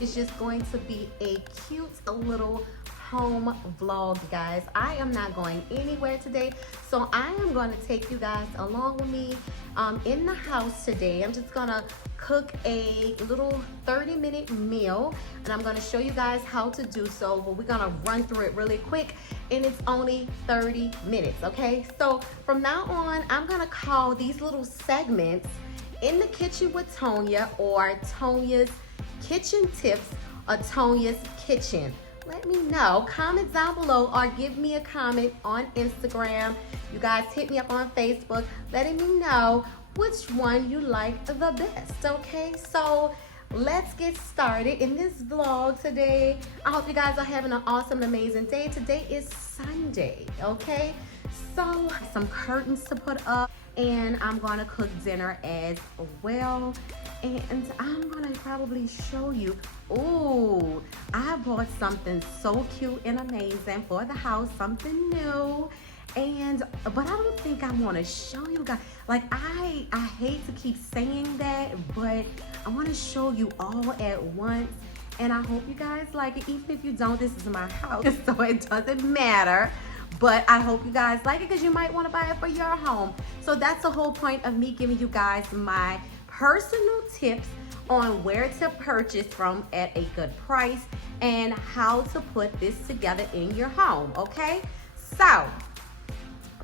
It's just going to be a cute little home vlog, you guys. I am not going anywhere today, so I am going to take you guys along with me in the house today. I'm just gonna cook a little 30-minute meal, and I'm gonna show you guys how to do so, but we're gonna run through it really quick, and it's only 30 minutes, okay? So from now on, I'm gonna call these little segments In the Kitchen with Tonya, or Tonya's Kitchen Tips, or Tonya's Kitchen. Let me know. Comment down below or give me a comment on Instagram. You guys hit me up on Facebook, letting me know which one you like the best, okay? So let's get started in this vlog today. I hope you guys are having an awesome, amazing day. Today is Sunday, okay? So some curtains to put up, and I'm gonna cook dinner as well. And I'm gonna probably show you, ooh, I bought something so cute and amazing for the house, something new. But I don't think I want to show you guys. Like, I hate to keep saying that, but I want to show you all at once, and I hope you guys like it. Even if you don't, this is my house, so it doesn't matter. But I hope you guys like it, because you might want to buy it for your home. So that's the whole point of me giving you guys my personal tips on where to purchase from at a good price and how to put this together in your home, okay? So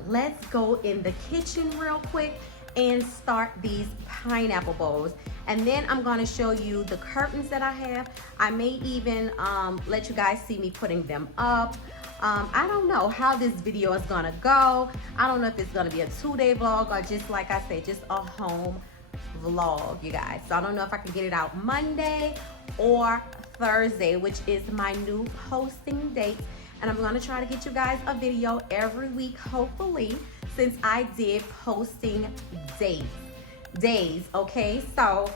let's go in the kitchen real quick and start these pineapple bowls. And then I'm gonna show you the curtains that I have. I may even let you guys see me putting them up. I don't know how this video is gonna go. I don't know if it's gonna be a 2-day vlog or just, like I said, just a home vlog, you guys. So I don't know if I can get it out Monday or Thursday, which is my new posting date. And I'm gonna try to get you guys a video every week, hopefully, since I did posting days, okay? So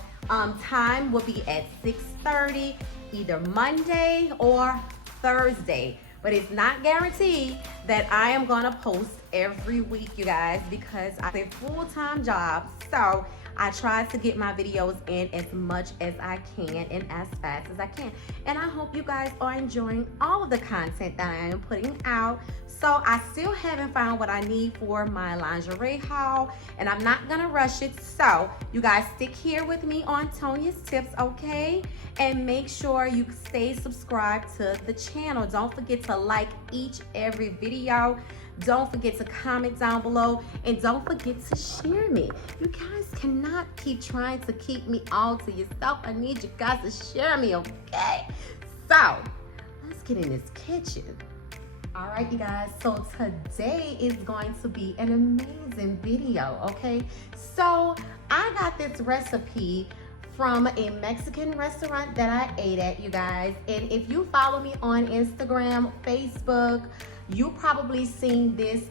time will be at 6:30, either Monday or Thursday. But it's not guaranteed that I am gonna post every week, you guys, because I have a full-time job. So I try to get my videos in as much as I can and as fast as I can. And I hope you guys are enjoying all of the content that I am putting out. So I still haven't found what I need for my lingerie haul, and I'm not gonna rush it. So you guys stick here with me on Tonya's Tips, okay? And make sure you stay subscribed to the channel. Don't forget to like every video. Don't forget to comment down below, and don't forget to share me. You guys cannot keep trying to keep me all to yourself. I need you guys to share me, okay? So let's get in this kitchen. All right, you guys, so today is going to be an amazing video, okay? So I got this recipe from a Mexican restaurant that I ate at, you guys. And if you follow me on Instagram, Facebook, you probably seen this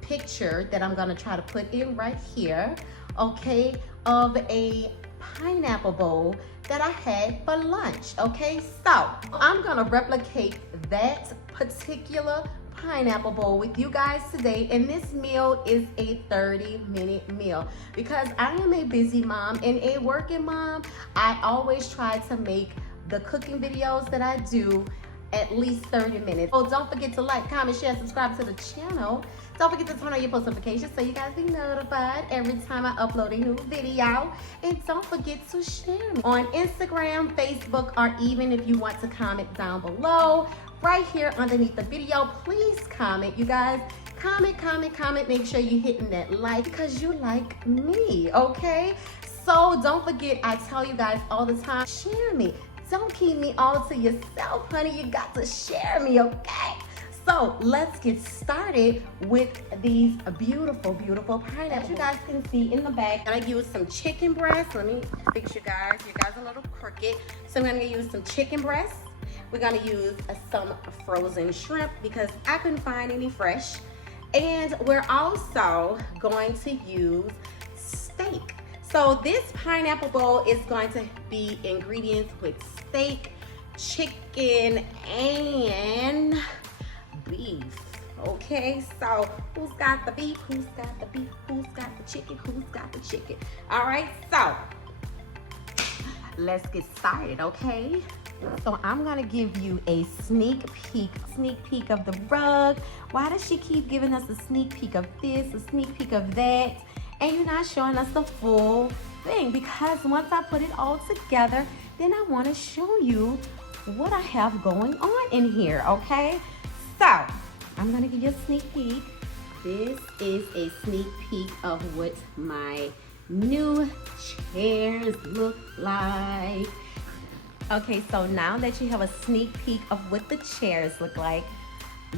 picture that I'm gonna try to put in right here, okay, of a pineapple bowl that I had for lunch, okay? So I'm gonna replicate that particular pineapple bowl with you guys today, and this meal is a 30-minute meal because I am a busy mom and a working mom. I always try to make the cooking videos that I do at least 30 minutes. Oh, don't forget to like, comment, share, subscribe to the channel. Don't forget to turn on your post notifications so you guys be notified every time I upload a new video. And don't forget to share me on Instagram, Facebook, or even if you want to comment down below, right here underneath the video, please comment, you guys. Comment. Make sure you're hitting that like because you like me, okay? So don't forget, I tell you guys all the time, share me. Don't keep me all to yourself, honey. You got to share me, okay? So let's get started with these beautiful, beautiful pineapples. As you guys can see in the bag, I used some chicken breast. Let me fix you guys. You guys are a little crooked. So I'm gonna use some chicken breast. We're gonna use some frozen shrimp because I couldn't find any fresh. And we're also going to use steak. So this pineapple bowl is going to be ingredients with steak, chicken, and beef. Okay, so who's got the beef? Who's got the beef? Who's got the chicken? Who's got the chicken? All right, so let's get started, okay? So I'm gonna give you a sneak peek of the rug. Why does she keep giving us a sneak peek of this, a sneak peek of that, and you're not showing us the full thing? Because once I put it all together, then I wanna show you what I have going on in here, okay? So I'm gonna give you a sneak peek. This is a sneak peek of what my new chairs look like. Okay, so now that you have a sneak peek of what the chairs look like,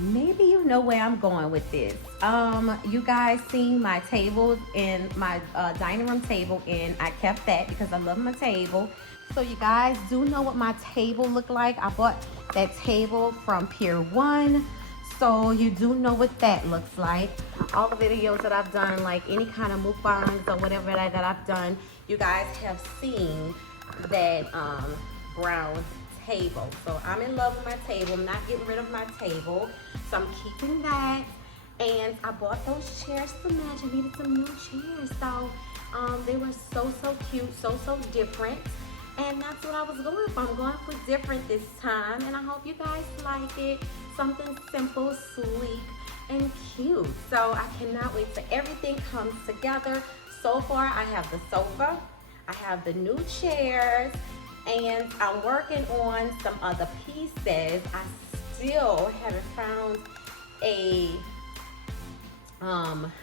maybe you know where I'm going with this. You guys seen my table and my dining room table, and I kept that because I love my table. So you guys do know what my table look like. I bought that table from Pier 1. So you do know what that looks like. All the videos that I've done, like any kind of mukbangs or whatever that I've done, you guys have seen that brown table. So I'm in love with my table. I'm not getting rid of my table. So I'm keeping that. And I bought those chairs to match. I needed some new chairs. So they were so cute, so different. And that's what I was going for. I'm going for different this time. And I hope you guys like it. Something simple, sleek, and cute. So I cannot wait till everything comes together. So far, I have the sofa. I have the new chairs. And I'm working on some other pieces. I still haven't found a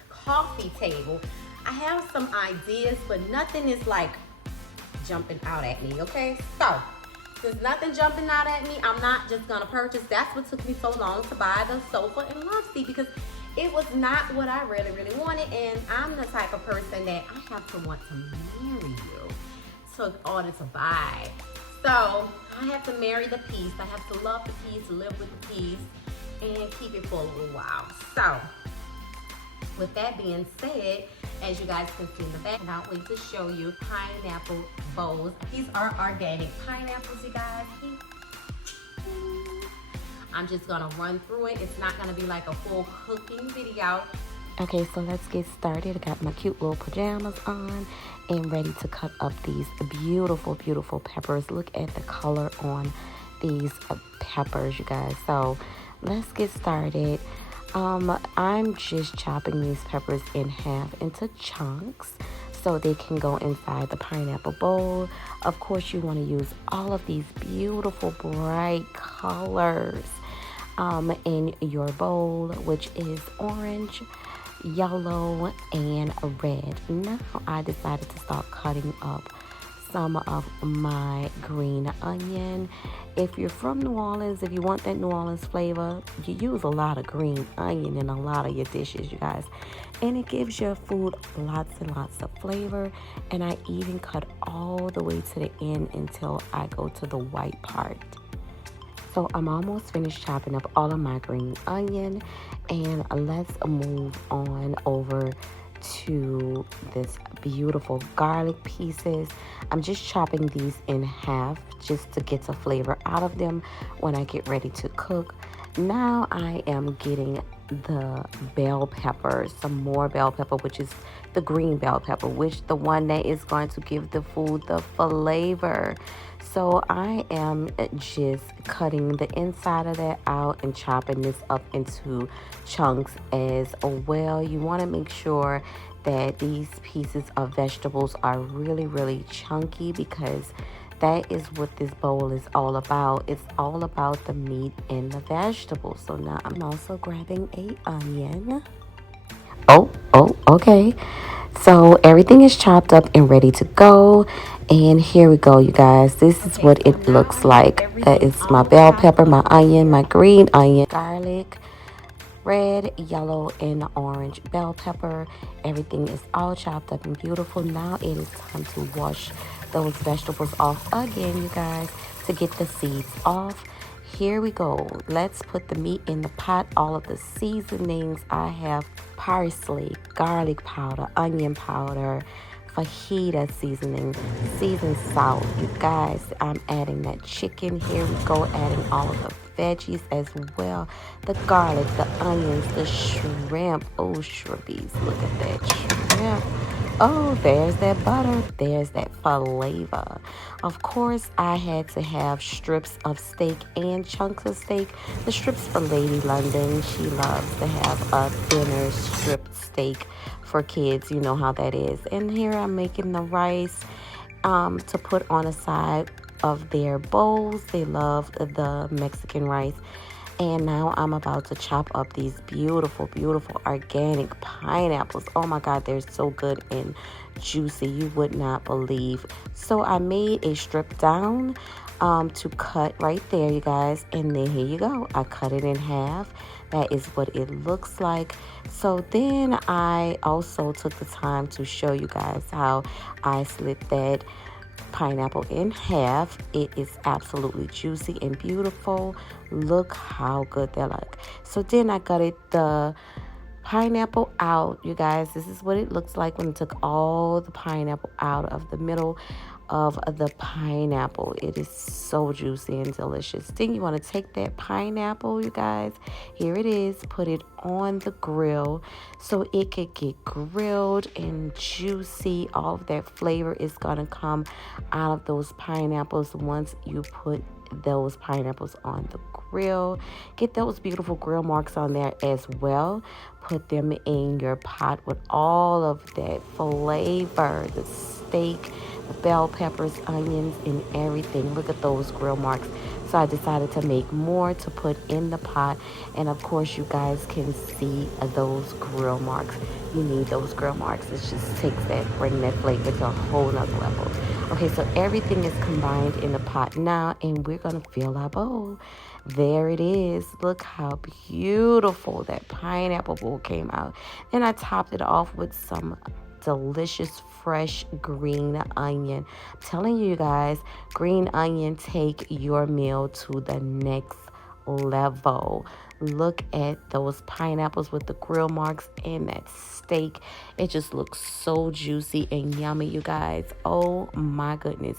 coffee table. I have some ideas, but nothing is like jumping out at me, okay? So, since nothing jumping out at me, I'm not just gonna purchase. That's what took me so long to buy the sofa and love seat, because it was not what I really wanted. And I'm the type of person that I have to want to marry you in order to buy. So I have to marry the piece. I have to love the piece, live with the piece, and keep it for a little while. So with that being said, as you guys can see in the back, I cannot wait to show you pineapple bowls. These are organic pineapples, you guys. I'm just gonna run through it. It's not gonna be like a full cooking video. Okay, so let's get started. I got my cute little pajamas on and ready to cut up these beautiful peppers. Look at the color on these peppers, you guys. So let's get started. I'm just chopping these peppers in half into chunks so they can go inside the pineapple bowl. Of course, you want to use all of these beautiful bright colors in your bowl, which is orange, yellow, and red. Now I decided to start cutting up some of my green onion. If you're from New Orleans, if you want that New Orleans flavor, you use a lot of green onion in a lot of your dishes, you guys, and it gives your food lots and lots of flavor. And I even cut all the way to the end until I go to the white part. So I'm almost finished chopping up all of my green onion, and let's move on over to this beautiful garlic pieces. I'm just chopping these in half just to get the flavor out of them when I get ready to cook. Now I am getting the bell pepper, some more bell pepper, which is the green bell pepper, which the one that is going to give the food the flavor. So I am just cutting the inside of that out and chopping this up into chunks as well. You want to make sure that these pieces of vegetables are really chunky, because that is what this bowl is all about. It's all about the meat and the vegetables. So now I'm also grabbing an onion. Okay. So everything is chopped up and ready to go. And here we go, you guys. This is what it looks like. That is my bell pepper, my onion, my green onion, garlic, red, yellow, and orange bell pepper. Everything is all chopped up and beautiful. Now it is time to wash those vegetables off again, you guys, to get the seeds off. Here we go. Let's put the meat in the pot. All of the seasonings I have: parsley, garlic powder, onion powder, fajita seasoning, seasoned salt. You guys, I'm adding that chicken. Here we go, adding all of the veggies as well. The garlic, the onions, the shrimp. Oh, shrimpies. Look at that shrimp. Oh, there's that butter. There's that flavor. Of course, I had to have strips of steak and chunks of steak. The strips for Lady London. She loves to have a thinner stripped steak for kids. You know how that is. And here I'm making the rice to put on a side of their bowls. They love the Mexican rice. And now I'm about to chop up these beautiful, beautiful organic pineapples. Oh my God, they're so good and juicy. You would not believe. So I made a strip down to cut right there, you guys. And then here you go. I cut it in half. That is what it looks like. So then I also took the time to show you guys how I slit that pineapple in half. It is absolutely juicy and beautiful. Look how good they look. So then I gutted the pineapple out, you guys. This is what it looks like when I took all the pineapple out of the middle of the pineapple. It is so juicy and delicious. Then you want to take that pineapple, you guys. Here it is. Put it on the grill so it could get grilled and juicy. All of that flavor is going to come out of those pineapples once you put those pineapples on the grill. Get those beautiful grill marks on there as well. Put them in your pot with all of that flavor, the steak, the bell peppers, onions, and everything. Look at those grill marks. So I decided to make more to put in the pot. And of course, you guys can see those grill marks. You need those grill marks. It just takes that, bring that flavor to a whole nother level. Okay, so everything is combined in the pot now, and we're gonna fill our bowl. There it is. Look how beautiful that pineapple bowl came out. Then I topped it off with some delicious fresh green onion. I'm telling you guys, green onion take your meal to the next level. Look at those pineapples with the grill marks and that steak. It just looks so juicy and yummy, you guys. Oh my goodness.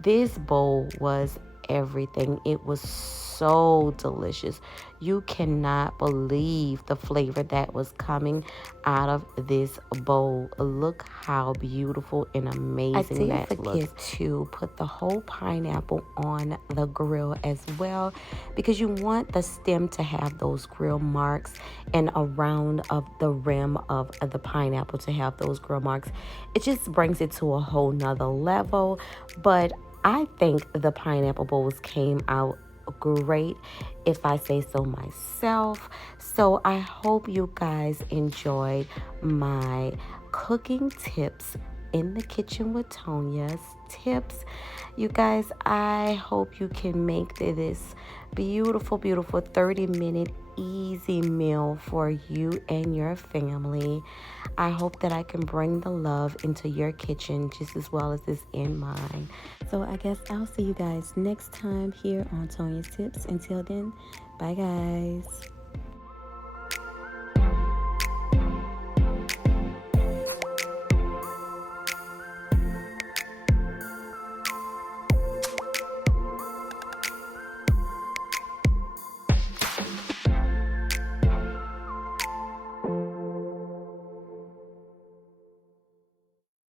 This bowl was everything. It was so delicious. You cannot believe the flavor that was coming out of this bowl. Look how beautiful and amazing that looks. I did forget to put the whole pineapple on the grill as well, because you want the stem to have those grill marks and around of the rim of the pineapple to have those grill marks. It just brings it to a whole nother level. But I think the pineapple bowls came out great, if I say so myself. So I hope you guys enjoyed my cooking tips in the kitchen with Tonya's tips. You guys, I hope you can make this beautiful, beautiful 30-minute easy meal for you and your family. I hope that I can bring the love into your kitchen just as well as is in mine. So I guess I'll see you guys next time here on Tonya's Tips. Until then, bye guys.